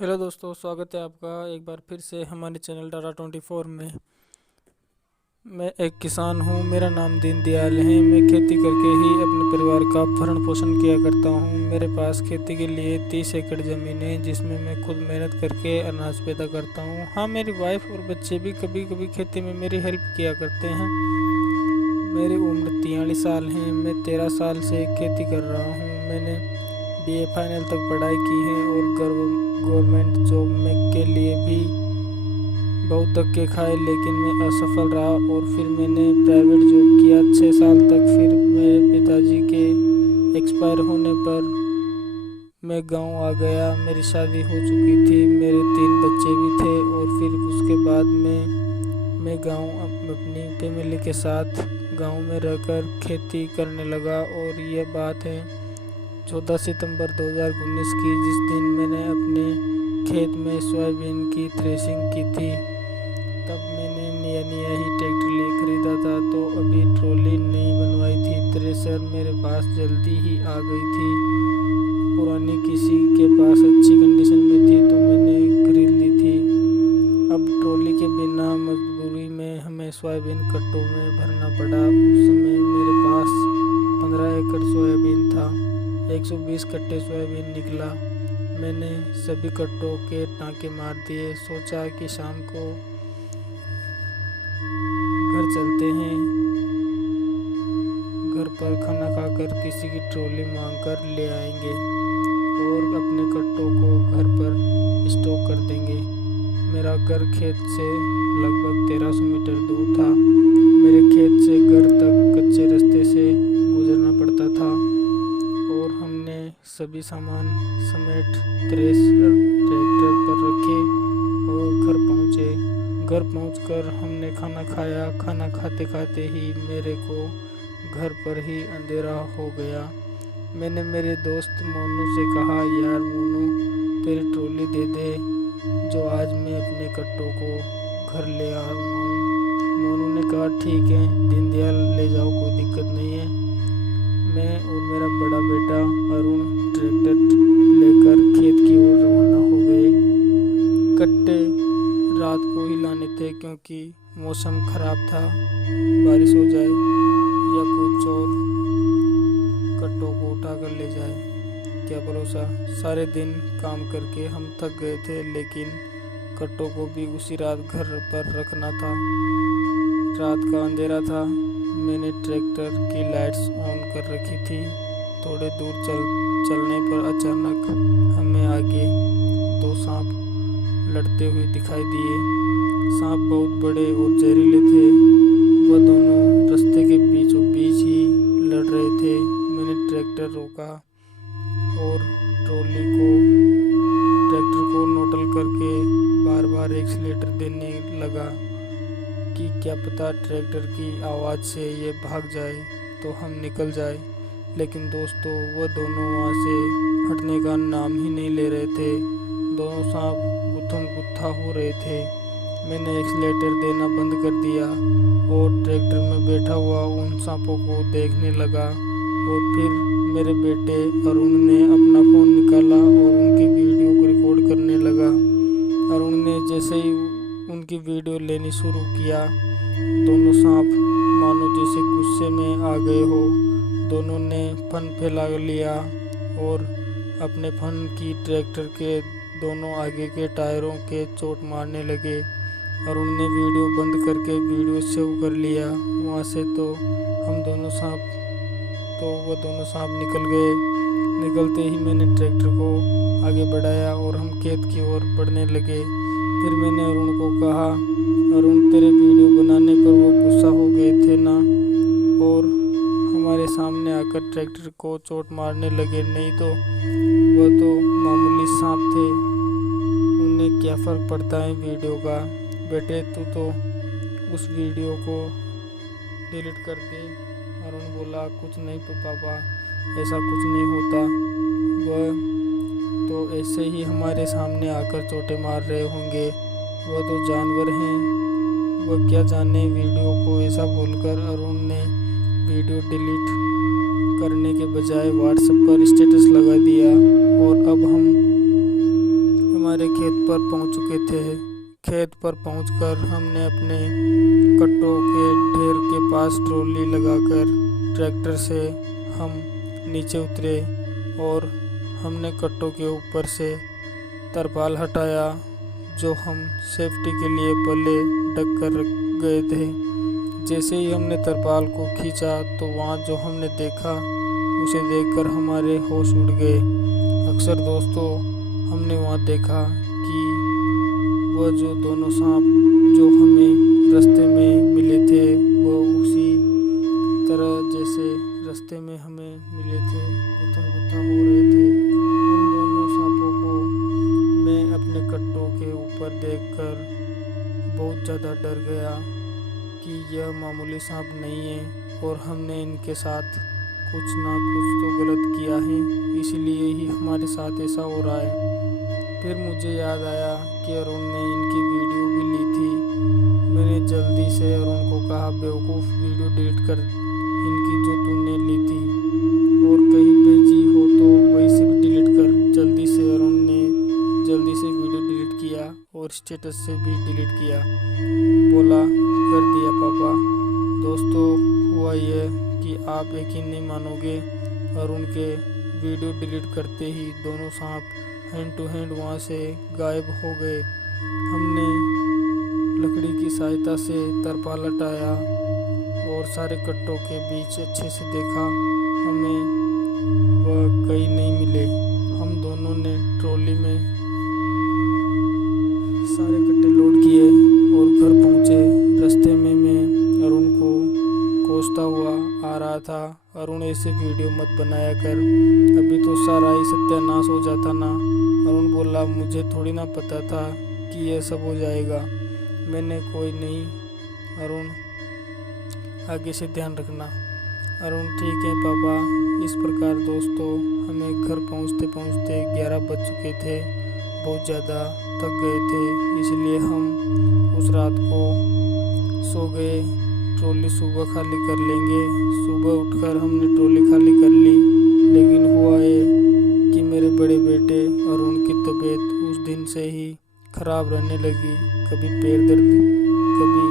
Hello दोस्तों, स्वागत है आपका एक बार फिर से हमारे चैनल टाटा 24 में। मैं एक किसान हूँ। मेरा नाम दीनदयाल है। मैं खेती करके ही अपने परिवार का भरण पोषण किया करता हूँ। मेरे पास खेती के लिए 30 एकड़ ज़मीन है, जिसमें मैं खुद मेहनत करके अनाज पैदा करता हूँ। हाँ, मेरी वाइफ और बच्चे भी कभी कभी खेती में मेरी हेल्प किया करते हैं। मेरी उम्र 43 साल है। मैं 13 साल से खेती कर रहा हूँ। मैंने बीए फाइनल तक पढ़ाई की है और गवर्नमेंट जॉब में के लिए भी बहुत धक्के खाए, लेकिन मैं असफल रहा और फिर मैंने प्राइवेट जॉब किया 6 साल तक। फिर मेरे पिताजी के एक्सपायर होने पर मैं गांव आ गया। मेरी शादी हो चुकी थी, मेरे 3 बच्चे भी थे और फिर उसके बाद मैं गांव अपनी फैमिली के साथ गांव में रहकर खेती करने लगा। और ये बात है 14 सितंबर 2019 की, जिस दिन मैंने अपने खेत में सोयाबीन की थ्रेशिंग की थी। तब मैंने नया नया ही ट्रैक्टर ले खरीदा था, तो अभी ट्रॉली नहीं बनवाई थी। थ्रेशर मेरे पास जल्दी ही आ गई थी। पुरानी किसी के पास अच्छी कंडीशन में थी, तो मैंने खरीद ली थी। अब ट्रॉली के बिना मजबूरी में हमें सोयाबीन कट्टों में भरना पड़ा। उस समय मेरे पास 15 एकड़ सोयाबीन था। 120 कट्टे सोयाबीन निकला। मैंने सभी कट्टों के टाँके मार दिए। सोचा कि शाम को घर चलते हैं, घर पर खाना खाकर किसी की ट्रॉली मांगकर ले आएंगे और अपने कट्टों को घर पर स्टॉक कर देंगे। मेरा घर खेत से लगभग 1300 मीटर दूर था। मेरे खेत से घर तक कच्चे रास्ते से गुजरना पड़ता था और हमने सभी सामान समेट थ्रेशर ट्रैक्टर पर रखे और घर पहुँचे। घर पहुंचकर हमने खाना खाया। खाना खाते खाते ही मेरे को घर पर ही अंधेरा हो गया। मैंने मेरे दोस्त मोनू से कहा, यार मोनू, तेरी ट्रॉली दे दे, जो आज मैं अपने कट्टों को घर ले आऊँगा। मोनू ने कहा, ठीक है दीनदयाल, ले जाओ, कोई दिक्कत नहीं है। मैं और मेरा बड़ा बेटा अरुण ट्रैक्टर लेकर खेत की ओर रवाना हो गए। कट्टे रात को ही लाने थे, क्योंकि मौसम खराब था, बारिश हो जाए या कुछ और कट्टों को उठा कर ले जाए, क्या भरोसा। सारे दिन काम करके हम थक गए थे, लेकिन कट्टों को भी उसी रात घर पर रखना था। रात का अंधेरा था। मैंने ट्रैक्टर की लाइट्स ऑन कर रखी थी। थोड़े दूर चलने पर अचानक हमें आगे 2 सांप लड़ते हुए दिखाई दिए। सांप बहुत बड़े और जहरीले थे। वह दोनों रास्ते के बीचों बीच ही लड़ रहे थे। मैंने ट्रैक्टर रोका और ट्रैक्टर को न्यूट्रल करके बार बार एक्सीलेटर देने लगा कि क्या पता ट्रैक्टर की आवाज़ से ये भाग जाए तो हम निकल जाए। लेकिन दोस्तों, वह दोनों वहाँ से हटने का नाम ही नहीं ले रहे थे। दोनों सांप गुत्थम गुत्था हो रहे थे। मैंने एक्सीलेटर देना बंद कर दिया और ट्रैक्टर में बैठा हुआ उन सांपों को देखने लगा। और फिर मेरे बेटे अरुण ने अपना फ़ोन निकाला और उनकी वीडियो को रिकॉर्ड करने लगा। अरुण ने जैसे ही उनकी वीडियो लेनी शुरू किया, दोनों सांप मानो जैसे गुस्से में आ गए हो। दोनों ने फन फैला लिया और अपने फन की ट्रैक्टर के दोनों आगे के टायरों के चोट मारने लगे। अरुण ने वीडियो बंद करके वीडियो सेव कर लिया। वहाँ से तो वो दोनों सांप निकल गए। निकलते ही मैंने ट्रैक्टर को आगे बढ़ाया और हम खेत की ओर बढ़ने लगे। फिर मैंने अरुण को कहा, अरुण, तेरे वीडियो बनाने पर वो गुस्सा हो गए थे ना और हमारे सामने आकर ट्रैक्टर को चोट मारने लगे, नहीं तो वह तो मामूली सांप थे, उन्हें क्या फ़र्क पड़ता है वीडियो का। बेटे, तू तो उस वीडियो को डिलीट कर दे। अरुण बोला, कुछ नहीं पापा, ऐसा कुछ नहीं होता। वह तो ऐसे ही हमारे सामने आकर चोटें मार रहे होंगे, वह तो जानवर हैं, वह क्या जाने। वीडियो को ऐसा बोलकर अरुण ने वीडियो डिलीट करने के बजाय व्हाट्सएप पर स्टेटस लगा दिया और अब हमारे खेत पर पहुंच चुके थे। खेत पर पहुंचकर हमने अपने कट्टों के ढेर के पास ट्रॉली लगाकर ट्रैक्टर से हम नीचे उतरे और हमने कट्टों के ऊपर से तरपाल हटाया जो हम सेफ्टी के लिए पहले ढक कर रख गए थे। जैसे ही हमने तरपाल को खींचा तो वहाँ जो हमने देखा उसे देखकर हमारे होश उड़ गए। अक्सर दोस्तों हमने वहाँ देखा कि वह जो दोनों सांप जो हमें रास्ते में मिले थे वह उसी तरह जैसे रास्ते में हमें मिले थे गुत्थम गुत्था हो रहे थे। उन दोनों सांपों को मैं अपने कट्टों के ऊपर देखकर बहुत ज़्यादा डर गया कि यह मामूली सांप नहीं है और हमने इनके साथ कुछ ना कुछ तो गलत किया है, इसलिए ही हमारे साथ ऐसा हो रहा है। फिर मुझे याद आया कि अरुण ने इनकी वीडियो भी ली थी। मैंने जल्दी से अरुण को कहा, बेवकूफ़ वीडियो डिलीट कर इनकी जो तूने ली थी, और कहीं भेजी हो तो वहीं से भी डिलीट कर। जल्दी से अरुण ने जल्दी से वीडियो डिलीट किया और स्टेटस से भी डिलीट किया। बोला कर दिया पापा। दोस्तों हुआ यह कि आप यकीन नहीं मानोगे, अरुण के वीडियो डिलीट करते ही दोनों सांप हैंड टू हैंड वहाँ से गायब हो गए। हमने लकड़ी की सहायता से तरपाल हटाया और सारे कट्टों के बीच अच्छे से देखा, हमें वह कहीं नहीं मिले। हम दोनों ने ट्रॉली में सारे कट्टे लोड किए और घर पहुँचे। रास्ते में मैं अरुण को कोसता हुआ आ रहा था, अरुण ऐसे वीडियो मत बनाया कर, अभी तो सारा ही सत्यानाश हो जाता ना। अरुण बोला, मुझे थोड़ी ना पता था कि यह सब हो जाएगा। मैंने कोई नहीं अरुण, आगे से ध्यान रखना। अरुण ठीक है पापा। इस प्रकार दोस्तों हमें घर पहुंचते पहुंचते 11 बज चुके थे। बहुत ज़्यादा थक गए थे, इसलिए हम उस रात को सो गए। ट्रॉली सुबह खाली कर लेंगे। सुबह उठकर हमने ट्रॉली खाली कर ली, लेकिन हुआ ये कि मेरे बड़े बेटे अरुण की तबीयत उस दिन से ही खराब रहने लगी। कभी पैर दर्द, कभी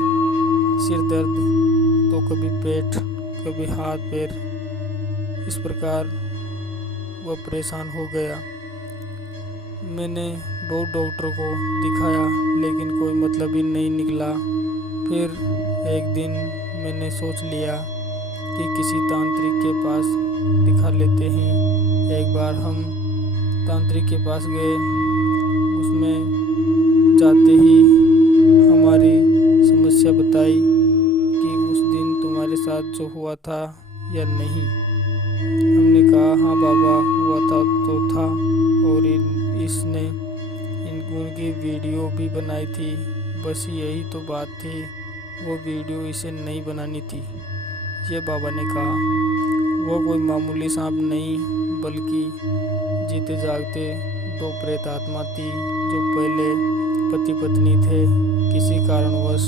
सिर दर्द, तो कभी पेट, कभी हाथ पैर। इस प्रकार वह परेशान हो गया। मैंने बहुत डॉक्टरों को दिखाया, लेकिन कोई मतलब ही नहीं निकला। फिर एक दिन मैंने सोच लिया कि किसी तांत्रिक के पास दिखा लेते हैं। एक बार हम तांत्रिक के पास गए, उसमें जाते ही हमारी समस्या बताई कि उस दिन तुम्हारे साथ जो हुआ था या नहीं। हमने कहा हाँ बाबा हुआ था तो था, और इसने उनकी वीडियो भी बनाई थी, बस यही तो बात थी, वो वीडियो इसे नहीं बनानी थी। ये बाबा ने कहा। वो कोई मामूली सांप नहीं, बल्कि जीते जागते 2 प्रेत आत्मा थी, जो पहले पति पत्नी थे। किसी कारणवश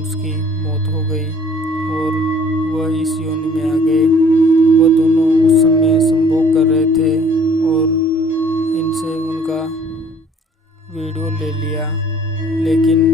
उसकी मौत हो गई और वह इस योनि में आ गए। वह दोनों उस समय संभोग कर रहे थे और इनसे उनका वीडियो ले लिया, लेकिन